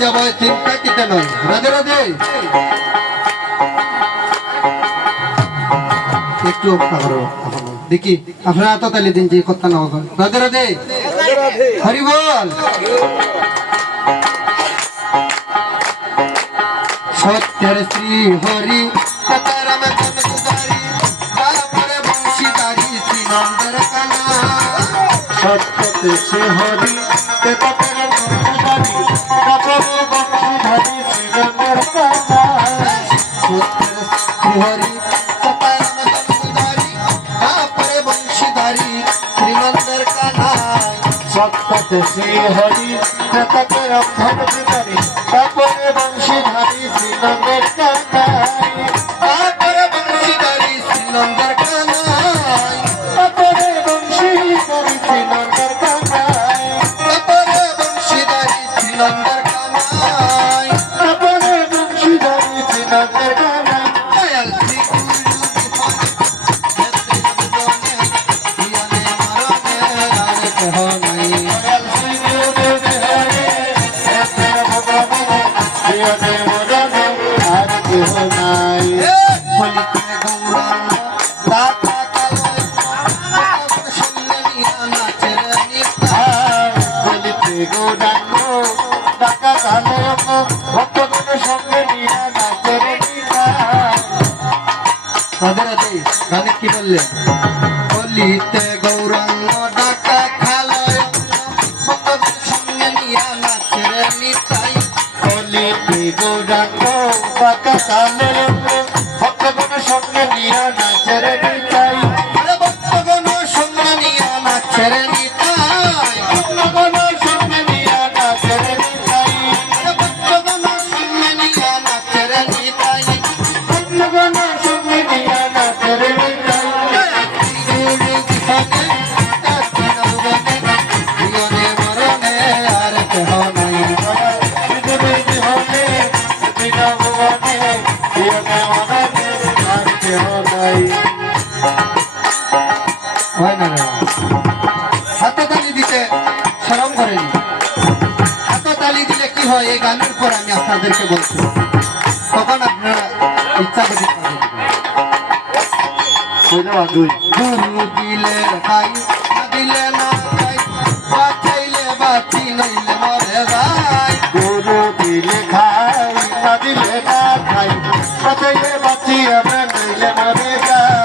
যাব চিন্তা কিতে নয়। রাধে রাধে। একটু অপেক্ষা করো দেখি আপনারা তো তাহলে দিন যে কথা না হবে। রাধে রাধে হরি বল। সত্যের শ্রী হরি সীতারাম বনদুধারি তারপরে বংশীধারী শ্রীনন্দের কানা। সত্যতে শ্রী হরি তেতাপের বন্ধুধারী তারপরে বংশীধারী শ্রীনন্দের কানা। সত্যের শ্রী হরি সীতারাম বনদুধারি তারপরে বংশীধারী শ্রীনন্দের কানা। সত্যতে শ্রী হরি তেতাপের বন্ধুধারী তারপরে বংশীধারী শ্রীনন্দের কানা। তারপরে বংশীধারী শ্রীনন্দের কানা। তারপরে বংশীধারী শ্রীনন্দের কানা। তারপরে বংশীধারী শ্রীনন্দের কানায়। তারপরে বংশীধারী শ্রীনন্দের কানা। দয়াল শ্রী গুরু বিহারে জীবনে মরণে আর কেহ নাই। দয়াল শ্রী গুরু বিহারে এতের ভগবানে জীবনে মরণে আর কেহ নাই। বলিতে গৌরাঙ্গ রাধা কালয় সঙ্গে নিয়া নাচের নিতাই। বলিতে গৌরাঙ্গ ডাকা কালয়ক ভক্তগণের সঙ্গে নিয়ে নাচের নিতাই। রাধে রাধে। গানে কি বললেন? বলিতে গৌরাঙ্গ ডাকা খালয় ভক্তদের সঙ্গে নিয়া নাচের নিতাই। বলিতে গৌরাঙ্গ ডাকা কালয়ক ভক্তগণের সঙ্গে নিয়ে নাচের নিতাই। আরে ভক্তগণ সঙ্গে নিয়া নাচের নিতাই। ভক্তগণের সঙ্গে নিয়ে নাচের নিতাই। আরে ভক্তগণ সঙ্গে নিয়া নাচের নিতাই। ভক্তগণের সঙ্গে নিয়ে নাচের নিতাই। গুরু জীবনে কাছে নবনে জীবনে মরণে আর কেহ নাই। পৃথিবীর জীবনে বিনা ভুবনে জীবনে মরণে আর কেহ নাই। হয় না রে হাতে তালি দিতে শরম করেনি। হাতে তালি দিলে কি হয় এই গানের পর আমি আপনাদেরকে বলছি, তখন আপনারা ইচ্ছা করে গুরু দিলে খাই না দিলে না খাই বাঁচাইলে বাঁচি নইলে মরে যাই। গুরু দিলে খাই না দিলে না খাই বাঁচাইলে বাঁচি আমরা নইলে মরে যাই।